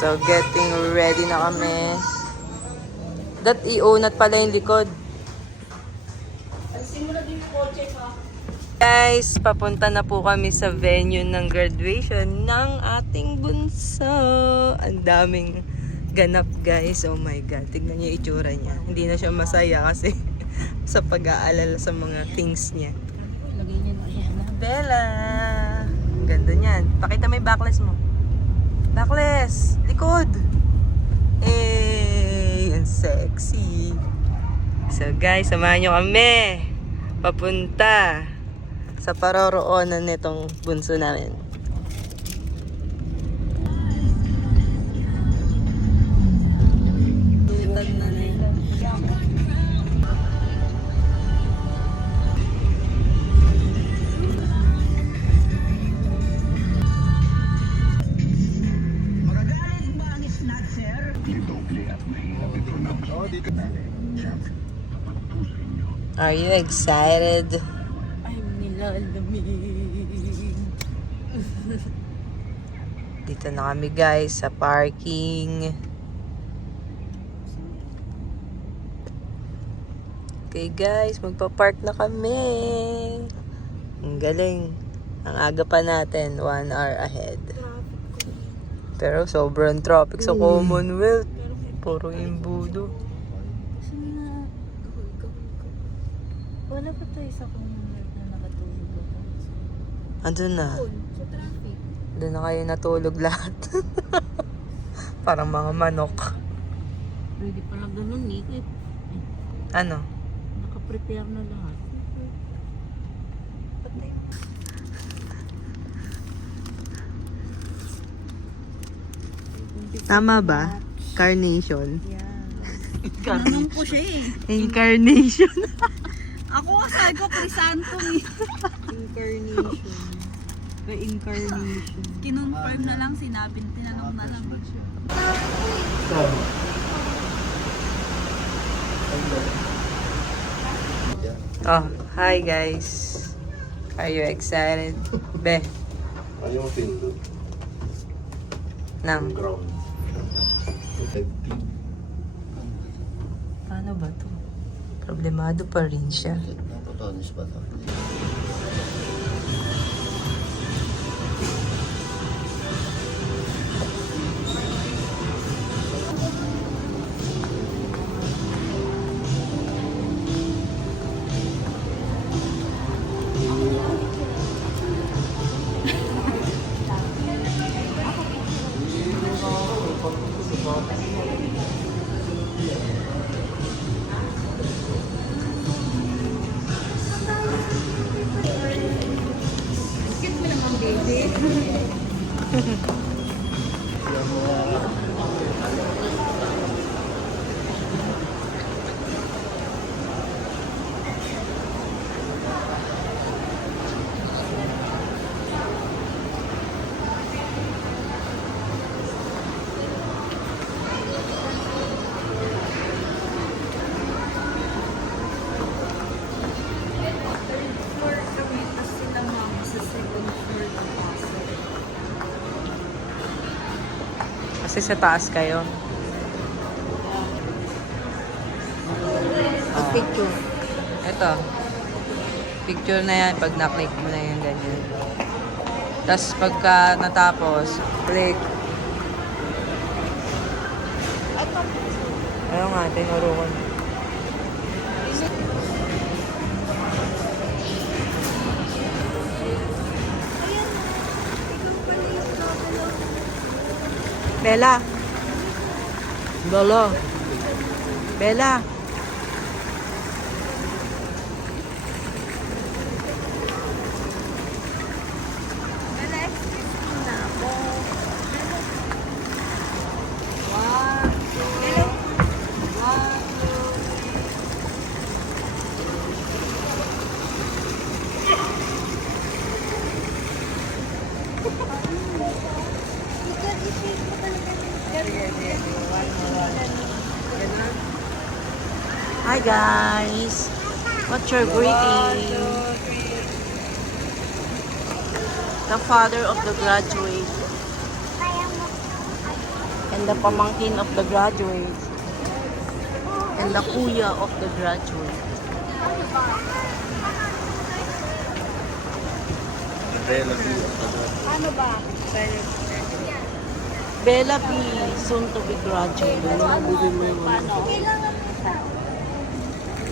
So, getting ready na kami. Iunat pala yung likod. Guys, papunta na po kami sa venue ng graduation ng ating bunso. Ang daming ganap, guys. Oh my God. Tignan niyo yung itsura niya. Hindi na siya masaya kasi sa pag-aalala sa mga things niya. Bella! Ang ganda niyan. Pakita mo yung backless mo. Backless! Likod! Eh, ang sexy. So guys, samahan nyo kami. Papunta sa paroroonan nitong bunso namin. Are you excited? I'm nilalamig. Dito na kami guys sa parking. Okay guys, magpa-park na kami. Ang galing. Ang aga pa natin, 1 hour ahead. Pero sobrang traffic sa Commonwealth. Puro imbudo. Kasi nga, wala pa tayo sa Commonwealth na nakatulog ako. Andun na. Sa traffic. Doon na kayo natulog lahat. Parang mga manok. Pwede pala ganun eh. Ano? Naka-prepare na lahat. Patay. Tama ba? Carnation. Yeah. Tanong ko siya eh. Incarnation. Ako sabi ko Crisanto eh. Incarnation. The incarnation. Kinonfirm na lang, sinabing, tinanong na lang. Oh, hi guys. Are you excited? Be, Ayaw mo pindot. nang. Ground. Paano ba to? Problemado pa rin siya. Napotonis ba ito? Kasi sa taas kayo. Picture. Ito. Picture na yan pag na-click mo na yung ganyan. Tapos pagka natapos, click. Ayaw nga, tinuro ko na. Bella. Lolo. Bella. Hi guys! What's your greeting? The father of the graduate. And the pamangkin of the graduate. And the kuya of the graduate. Ano ba? Bella P. Soon to be graduate.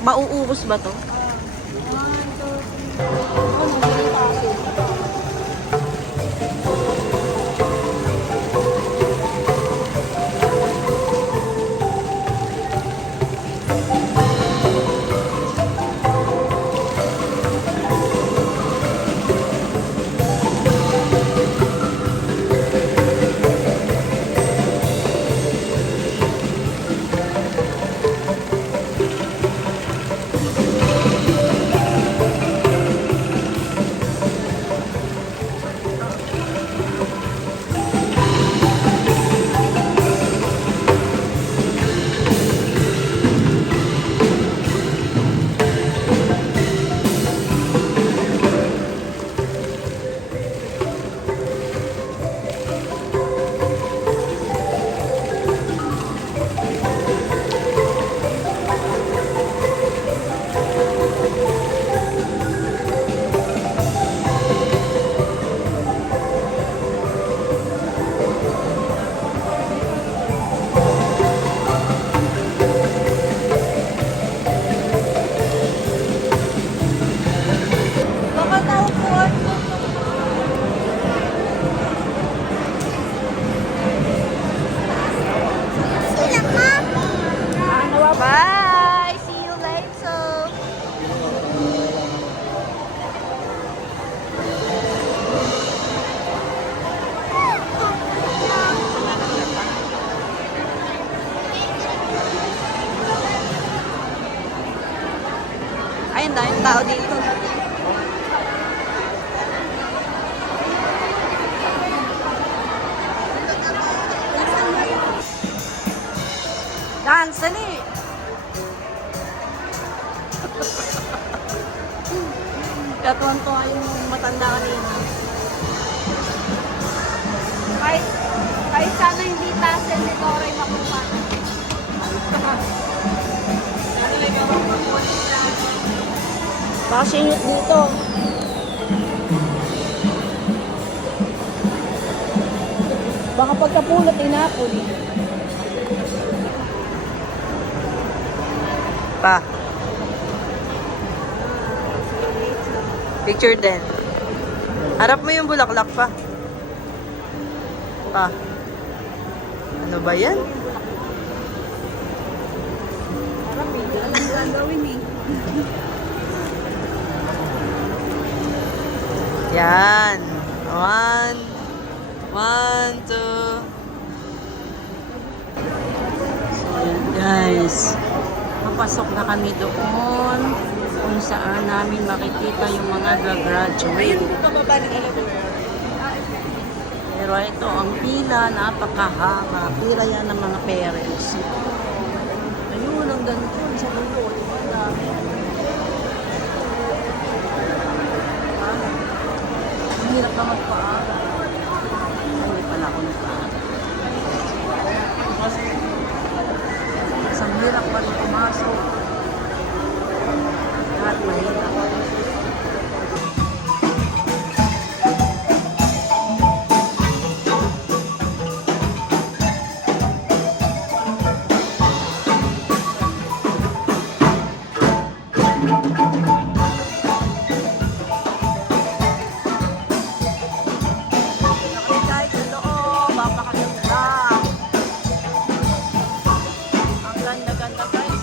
Mauubos ba to? Bye! See you later! Ayun, daming tao dito. Dance, dali! Katuwan-tuwa yung matanda kanina. Kahit sana hindi tasin ni Toray makuha. Baka singit dito. Baka pagkapulot inapon. Pa. Picture din. Harap mo yung bulaklak pa. Pa. Ano ba yan? Harap eh. Alam gagawin eh. Yan. 1, 2. So yan guys. Papasok na kami doon kung saan namin makikita yung mga graduate. Pero ito ang pila, napakahaba. Pila yan ng mga parents. Ayun, ang ganito sa dulo. Ang dami. Ang hirap na magpaaral. Hindi pala ako nagpaaral. Ang hirap pa rin pumasok. At mahirap. Nakikita sa loob, mapakaganda. Ang ganda-ganda guys.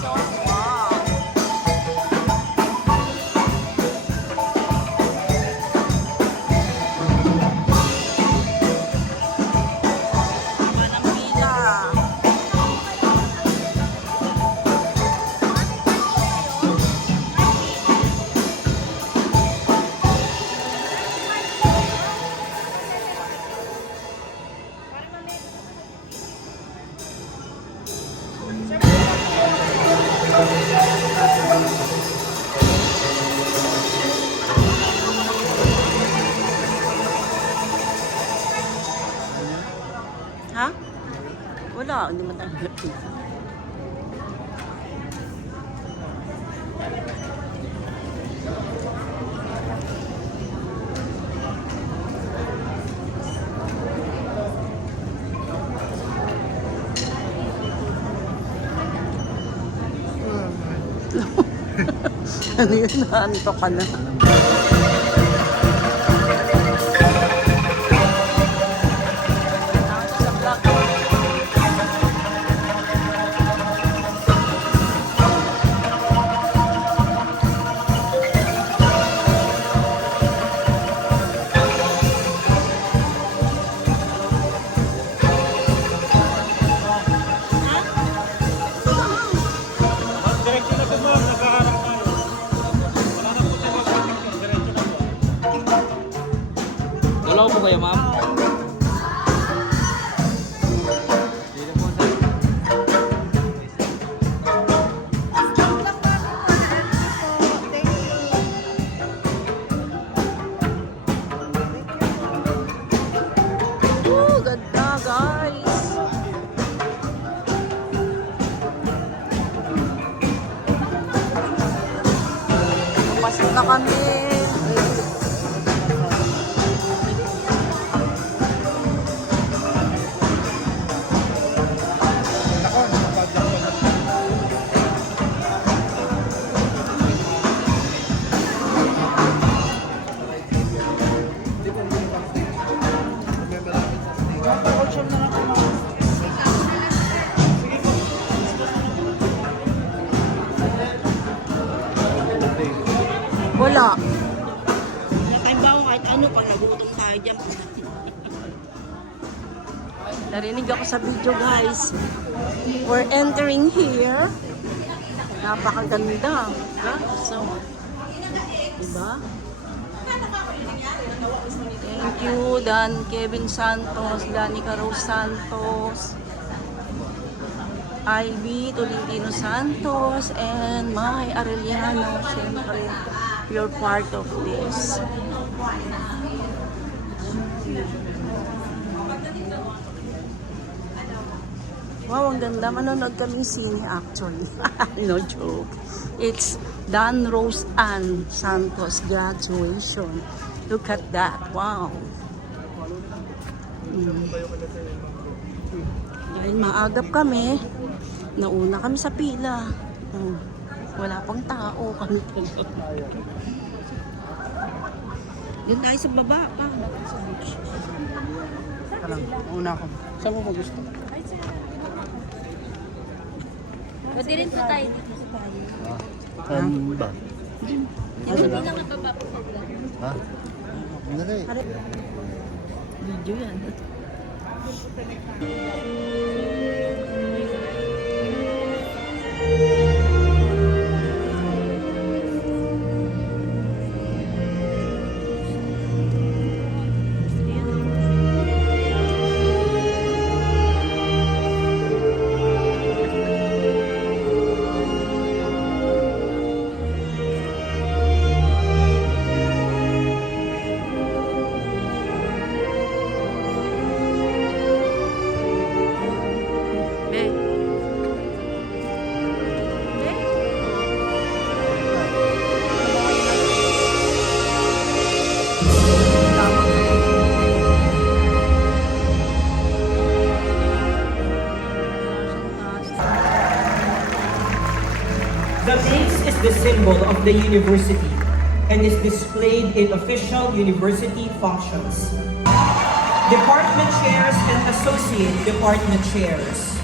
Wala, hindi man tayo malapit. Ano yun? Naanto ka na. Dalaw po kayo, ma'am? Oh, ganda guys. Pasok na kami. Wala. Wala tayong bawa kahit ano pang nagutom tayo dyan. Narinig ako sa video guys. We're entering here. Napakaganda. So, diba? Thank you, Dan Kevin Santos, Danica Rose Santos, Ivy Tolentino Santos, and my Arellano. Siyempre, you're part of this. Wow, ang ganda. Manonood kami sine actually. No joke. It's Dan Rose Ann Santos graduation. Look at that. Wow. Dahil maagap kami, nauna kami sa pila. Wala pang tao. Doon tayo sa baba pa. Una ako. Saan mo gusto? Pwede rin po tayo dito sa bahay. Ba? Hindi lang ang baba po sa Ha? Dali. video yan. The base is the symbol of the university and is displayed in official university functions. Department chairs and associate department chairs.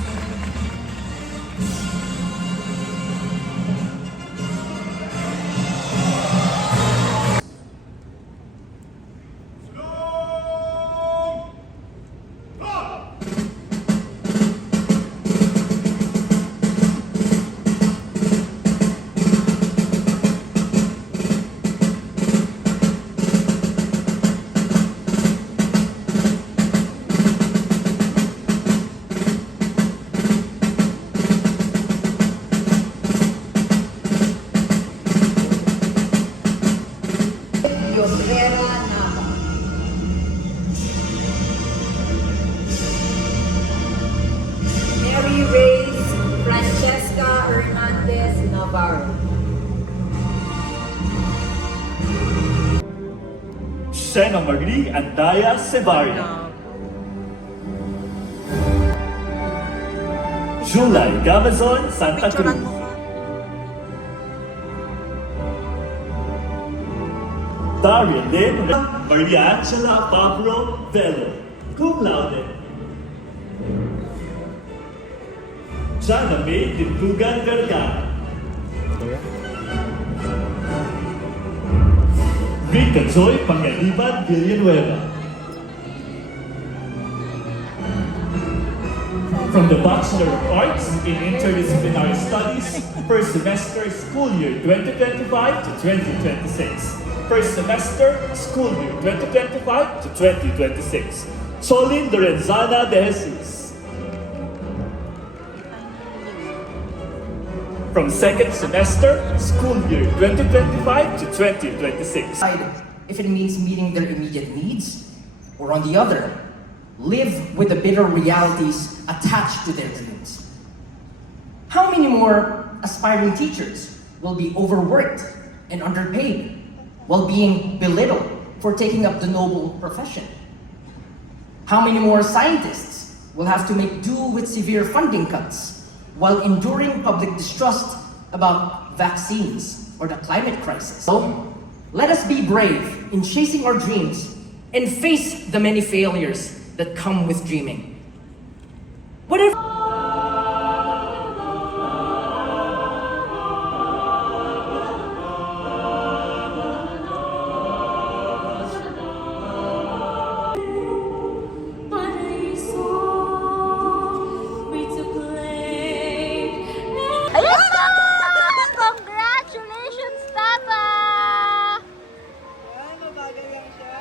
Mary Reyes Francesca Hernandez Navarro. Shena Marie Andaya Sevaria. July Gamazon Santa Picturean Cruz. mo ka. Daria Lynn Maria Angela Pablo Velo, cum laude. Jana May Dintugan Vergara. Rita Joy Pangaliban Villanueva. From the Bachelor of Arts in Interdisciplinary Studies, first semester, school year 2025 to 2026. First semester, school year 2025 to 2026. Cholin Lorenzana de Jesus. From second semester, school year 2025 to 2026. If it means meeting their immediate needs, or on the other, live with the bitter realities attached to their dreams. How many more aspiring teachers will be overworked and underpaid while being belittled for taking up the noble profession? How many more scientists will have to make do with severe funding cuts while enduring public distrust about vaccines or the climate crisis? So, let us be brave in chasing our dreams and face the many failures that come with dreaming. Whatever. Ayan na! Congratulations, Tata! Ay, mabagal lang siya.